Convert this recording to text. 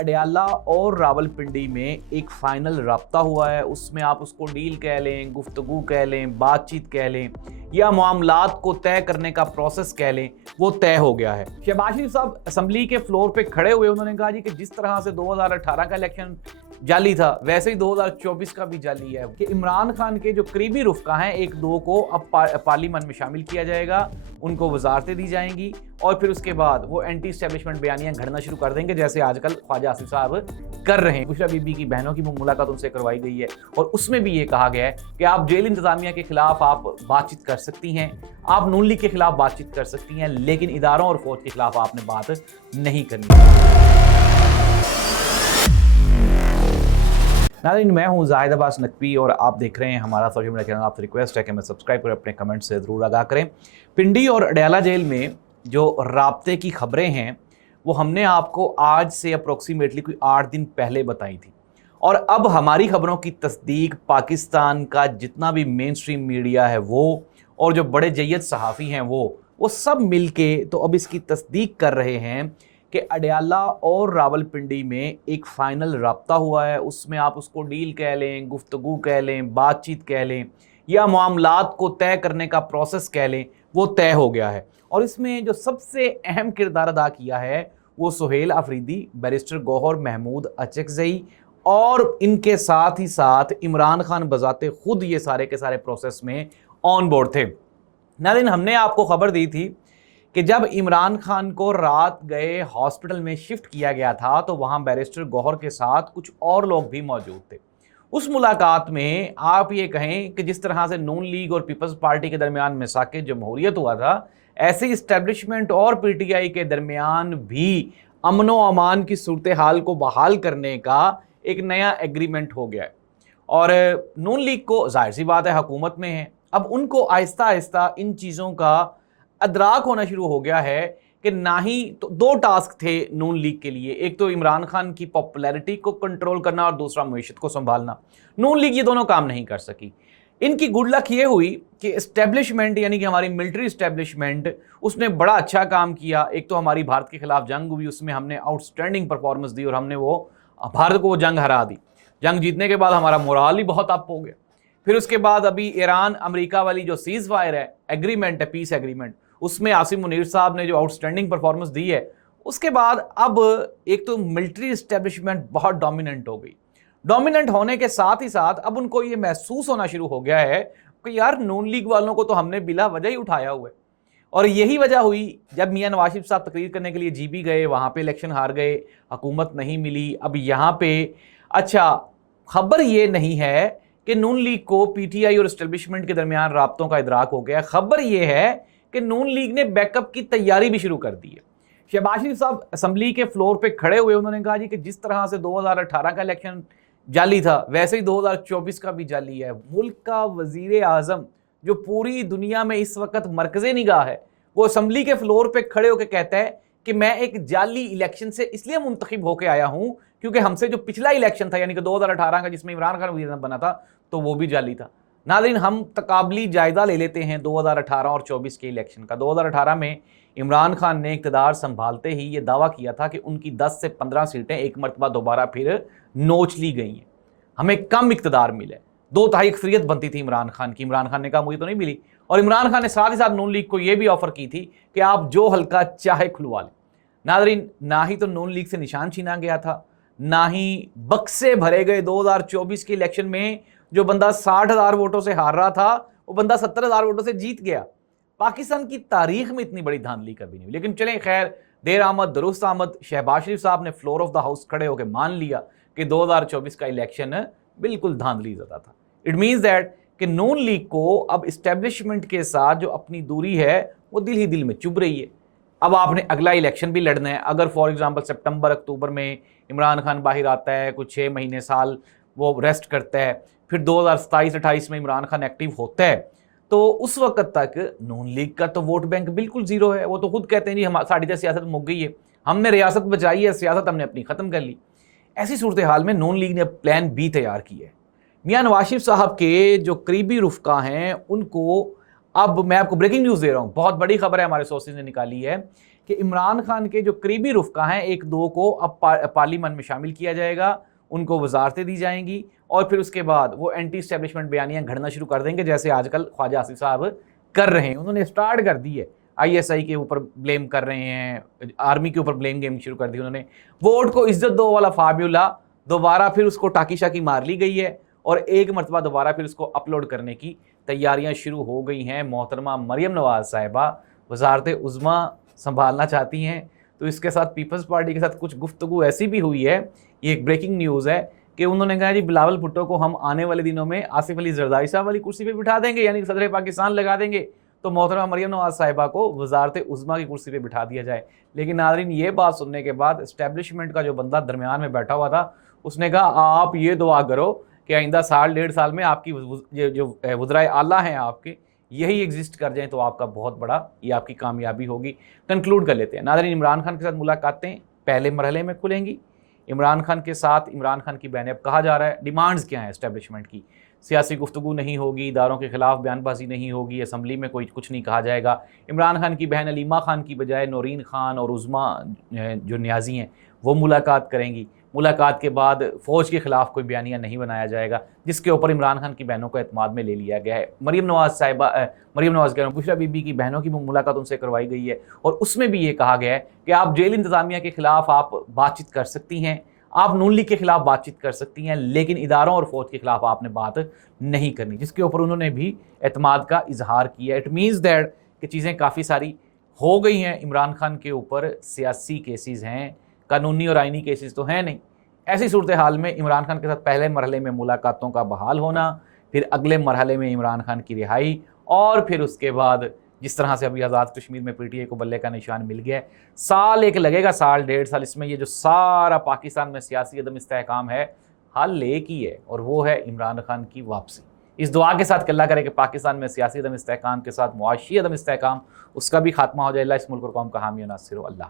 अडयाला और रावलपिंडी में एक फाइनल राब्ता हुआ है। उसमें आप उसको डील कह लें, गुफ्तगू कह लें, बातचीत कह लें या मामलात को तय करने का प्रोसेस कह लें, वो तय हो गया है। शहबाज शरीफ साहब असम्बली के फ्लोर पे खड़े हुए, उन्होंने कहा जी कि जिस तरह से 2018 का इलेक्शन जाली था वैसे ही 2024 का भी जाली है कि इमरान खान के जो करीबी रुफ़का हैं एक दो को अब पार्लियामेंट में शामिल किया जाएगा, उनको वजारतें दी जाएंगी और फिर उसके बाद वो एंटी एस्टेब्लिशमेंट बयानियां घड़ना शुरू कर देंगे जैसे आजकल ख्वाजा आसिफ साहब कर रहे हैं। बुशरा बीबी की बहनों की मुलाकात उनसे करवाई गई है और उसमें भी ये कहा गया है कि आप जेल इंतजामिया के खिलाफ आप बातचीत कर सकती हैं, आप नून लीग के खिलाफ बातचीत कर सकती हैं, लेकिन इदारों और फौज के खिलाफ आपने बात नहीं करनी। नाज़रीन, मैं हूं जाहिद अब्बास नकवी और आप देख रहे हैं हमारा सोशल मीडिया चैनल। आपसे रिक्वेस्ट है कि मैं सब्सक्राइब करें, अपने कमेंट से ज़रूर आगाह करें। पिंडी और अडयाला जेल में जो राब्ते की खबरें हैं वो हमने आपको आज से अप्रोक्सीमेटली कोई 8 दिन पहले बताई थी और अब हमारी खबरों की तस्दीक पाकिस्तान का जितना भी मेन स्ट्रीम मीडिया है वो और जो बड़े जय्यद सहाफ़ी हैं वो सब मिल के तो अब इसकी तस्दीक कर रहे हैं कि अडयाला और रावलपिंडी में एक फ़ाइनल राब्ता हुआ है। उसमें आप उसको डील कह लें, गुफ्तगू कह लें, बातचीत कह लें या मामलात को तय करने का प्रोसेस कह लें, वो तय हो गया है। और इसमें जो सबसे अहम किरदार अदा किया है वो सुहेल अफरीदी, बैरिस्टर गौहर महमूद अचकज़ई और इनके साथ ही साथ इमरान खान बजाते खुद ये सारे के सारे प्रोसेस में ऑन बोर्ड थे। नाज़रीन, हमने आपको खबर दी थी कि जब इमरान खान को रात गए हॉस्पिटल में शिफ्ट किया गया था तो वहाँ बैरिस्टर गौहर के साथ कुछ और लोग भी मौजूद थे। उस मुलाकात में आप ये कहें कि जिस तरह से नून लीग और पीपल्स पार्टी के दरमियान मिसाक़े जमहूरियत हुआ था, ऐसे इस्टेब्लिशमेंट और पीटीआई के दरमियान भी अमन व अमान की सूरत हाल को बहाल करने का एक नया एग्रीमेंट हो गया है। और नून लीग को जाहिर सी बात है हुकूमत में है, अब उनको आहिस्ता आहिस्ता इन चीज़ों का अदराक होना शुरू हो गया है कि ना ही तो दो टास्क थे नून लीग के लिए, एक तो इमरान खान की पॉपुलैरिटी को कंट्रोल करना और दूसरा मईशत को संभालना। नून लीग ये दोनों काम नहीं कर सकी। इनकी गुड लक ये हुई कि इस्टेब्लिशमेंट यानी कि हमारी मिलिट्री इस्टेब्लिशमेंट उसने बड़ा अच्छा काम किया। एक तो हमारी भारत के खिलाफ जंग हुई, उसमें हमने आउटस्टैंडिंग परफॉर्मेंस दी और हमने भारत को वो जंग हरा दी। जंग जीतने के बाद हमारा मोराल ही बहुत अप हो गया। फिर उसके बाद अभी ईरान अमेरिका वाली जो सीज़ फायर है एग्रीमेंट है, पीस एग्रीमेंट, उसमें आसिम मुनीर साहब ने जो आउटस्टैंडिंग परफॉर्मेंस दी है, उसके बाद अब एक तो मिलिट्री इस्टेब्लिशमेंट बहुत डोमिनेंट हो गई। डोमिनेंट होने के साथ ही साथ अब उनको ये महसूस होना शुरू हो गया है कि यार नून लीग वालों को तो हमने बिला वजह ही उठाया हुआ है। और यही वजह हुई जब मियां नवाज शरीफ साहब तकरीर करने के लिए जीबी गए, वहाँ पे इलेक्शन हार गए, हुकूमत नहीं मिली। अब यहाँ पे अच्छा खबर ये नहीं है कि नून लीग को पीटीआई और इस्टेब्लिशमेंट के दरमियान राब्तों का इदराक हो गया। खबर ये है कि नून लीग ने बैकअप की तैयारी भी शुरू कर दी है। शहबाज शरीफ साहब असम्बली के फ्लोर पे खड़े हुए, उन्होंने कहा जी कि जिस तरह से 2018 का इलेक्शन जाली था वैसे ही 2024 का भी जाली है। मुल्क का वजीर आज़म जो पूरी दुनिया में इस वक्त मरकज़े निगाह है, वो असम्बली के फ्लोर पे खड़े होकर कहता है कि मैं एक जाली इलेक्शन से इसलिए मुंतखब होकर आया हूँ क्योंकि हमसे जो पिछला इलेक्शन था यानी कि 2018 का जिसमें इमरान खान वज़ीर आज़म बना था तो वो भी जाली था। नाज़रीन, हम तकाबली जायज़ा ले लेते हैं 2018 और 24 के इलेक्शन का। 2018 में इमरान खान ने इक़्तिदार संभालते ही ये दावा किया था कि उनकी 10 से 15 सीटें एक मरतबा दोबारा फिर नोच ली गई हैं, हमें कम इक़्तिदार मिले। 2/3 अक्सरियत बनती थी इमरान खान की। इमरान खान ने कहा मुझे तो नहीं मिली और इमरान खान ने साथ ही साथ नून लीग को ये भी ऑफ़र की थी कि आप जो हल्का चाहे खुलवा लें। नाज़रीन, ना ही तो नून लीग से निशान छीना गया था, ना ही बक्से भरे गए। 2024 के इलेक्शन में जो बंदा 60,000 वोटों से हार रहा था वो बंदा 70,000 वोटों से जीत गया। पाकिस्तान की तारीख में इतनी बड़ी धांधली कभी नहीं हुई। लेकिन चलें खैर, देर आमद दुरुस्त आमद। शहबाज शरीफ साहब ने फ्लोर ऑफ द हाउस खड़े होकर मान लिया कि 2024 का इलेक्शन बिल्कुल धांधली ज़दा था। इट मीन्स दैट कि नून लीग को अब इस्टेब्लिशमेंट के साथ जो अपनी दूरी है वो दिल ही दिल में चुभ रही है। अब आपने अगला इलेक्शन भी लड़ना है। अगर फॉर एग्जाम्पल सितंबर अक्टूबर में इमरान खान बाहर आता है, कुछ 6 महीने साल वो रेस्ट करता है, फिर 2027-28 में इमरान खान एक्टिव होता है, तो उस वक्त तक नून लीग का तो वोट बैंक बिल्कुल ज़ीरो है। वो तो खुद कहते हैं जी साड़ी तो सियासत मुक गई है, हमने रियासत बचाई है, सियासत हमने अपनी ख़त्म कर ली। ऐसी सूरत हाल में नून लीग ने प्लान बी तैयार की है। मियां नवाज शरीफ साहब के जो करीबी रुफ़का हैं उनको अब मैं आपको ब्रेकिंग न्यूज़ दे रहा हूँ, बहुत बड़ी खबर है, हमारे सोर्सेज ने निकाली है کہ عمران خان کے جو قریبی رفقا ہیں 1-2 کو اب پارلیمنٹ میں شامل کیا جائے گا، ان کو وزارتیں دی جائیں گی، اور پھر اس کے بعد وہ اینٹی اسٹیبلشمنٹ بیانیاں گھڑنا شروع کر دیں گے، جیسے آج کل خواجہ آصف صاحب کر رہے ہیں۔ انہوں نے سٹارٹ کر دی ہے، ISI کے اوپر بلیم کر رہے ہیں، آرمی کے اوپر بلیم گیم شروع کر دی انہوں نے۔ ووٹ کو عزت دو والا فارمولا دوبارہ پھر اس کو ٹاکی شاکی مار لی گئی ہے، اور ایک مرتبہ دوبارہ پھر اس کو اپلوڈ کرنے کی تیاریاں شروع ہو گئی ہیں۔ محترمہ مریم نواز صاحبہ وزارت عظمیٰ سنبھالنا چاہتی ہیں، تو اس کے ساتھ پیپلز پارٹی کے ساتھ کچھ گفتگو ایسی بھی ہوئی ہے، یہ ایک بریکنگ نیوز ہے، کہ انہوں نے کہا جی بلاول بھٹو کو ہم آنے والے دنوں میں آصف علی زرداری صاحب والی کرسی پہ بٹھا دیں گے، یعنی صدر پاکستان لگا دیں گے، تو محترمہ مریم نواز صاحبہ کو وزارت عظمیٰ کی کرسی پہ بٹھا دیا جائے۔ لیکن ناظرین، یہ بات سننے کے بعد اسٹیبلشمنٹ کا جو بندہ درمیان میں بیٹھا ہوا تھا، اس نے کہا آپ یہ دعا کرو کہ آئندہ 1.5 سال میں آپ کی جو وزرائے اعلیٰ ہیں آپ کے، یہی ایگزسٹ کر جائیں تو آپ کا بہت بڑا یہ آپ کی کامیابی ہوگی۔ کنکلوڈ کر لیتے ہیں ناظرین، عمران خان کے ساتھ ملاقاتیں پہلے مرحلے میں کھلیں گی۔ عمران خان کے ساتھ عمران خان کی بہنیں، اب کہا جا رہا ہے ڈیمانڈز کیا ہیں اسٹیبلشمنٹ کی، سیاسی گفتگو نہیں ہوگی، اداروں کے خلاف بیان بازی نہیں ہوگی، اسمبلی میں کوئی کچھ نہیں کہا جائے گا۔ عمران خان کی بہن علیمہ خان کی بجائے نورین خان اور عظمیٰ جو نیازی ہیں وہ ملاقات کریں گی۔ ملاقات کے بعد فوج کے خلاف کوئی بیانیہ نہیں بنایا جائے گا، جس کے اوپر عمران خان کی بہنوں کو اعتماد میں لے لیا گیا ہے۔ مریم نواز کہہ رہا ہوں، بشرا بی بی کی بہنوں کی ملاقات ان سے کروائی گئی ہے، اور اس میں بھی یہ کہا گیا ہے کہ آپ جیل انتظامیہ کے خلاف آپ بات چیت کر سکتی ہیں، آپ نون لیگ کے خلاف بات چیت کر سکتی ہیں، لیکن اداروں اور فوج کے خلاف آپ نے بات نہیں کرنی، جس کے اوپر انہوں نے بھی اعتماد کا اظہار کیا۔ اٹ مینز دیٹ کہ چیزیں کافی ساری ہو گئی ہیں عمران خان کے اوپر، سیاسی کیسز ہیں، قانونی اور آئینی کیسز تو ہیں نہیں۔ ایسی صورتحال میں عمران خان کے ساتھ پہلے مرحلے میں ملاقاتوں کا بحال ہونا، پھر اگلے مرحلے میں عمران خان کی رہائی، اور پھر اس کے بعد جس طرح سے ابھی آزاد کشمیر میں PTI کو بلے کا نشان مل گیا ہے، سال ایک لگے گا، 1.5 سال، اس میں یہ جو سارا پاکستان میں سیاسی عدم استحکام ہے، حل ایک ہی ہے، اور وہ ہے عمران خان کی واپسی۔ اس دعا کے ساتھ کہ اللہ کرے کہ پاکستان میں سیاسی عدم استحکام کے ساتھ معاشی عدم استحکام، اس کا بھی خاتمہ ہو جائے۔ اللہ اس ملک اور قوم کا حامی و ناصر ہو۔ اللہ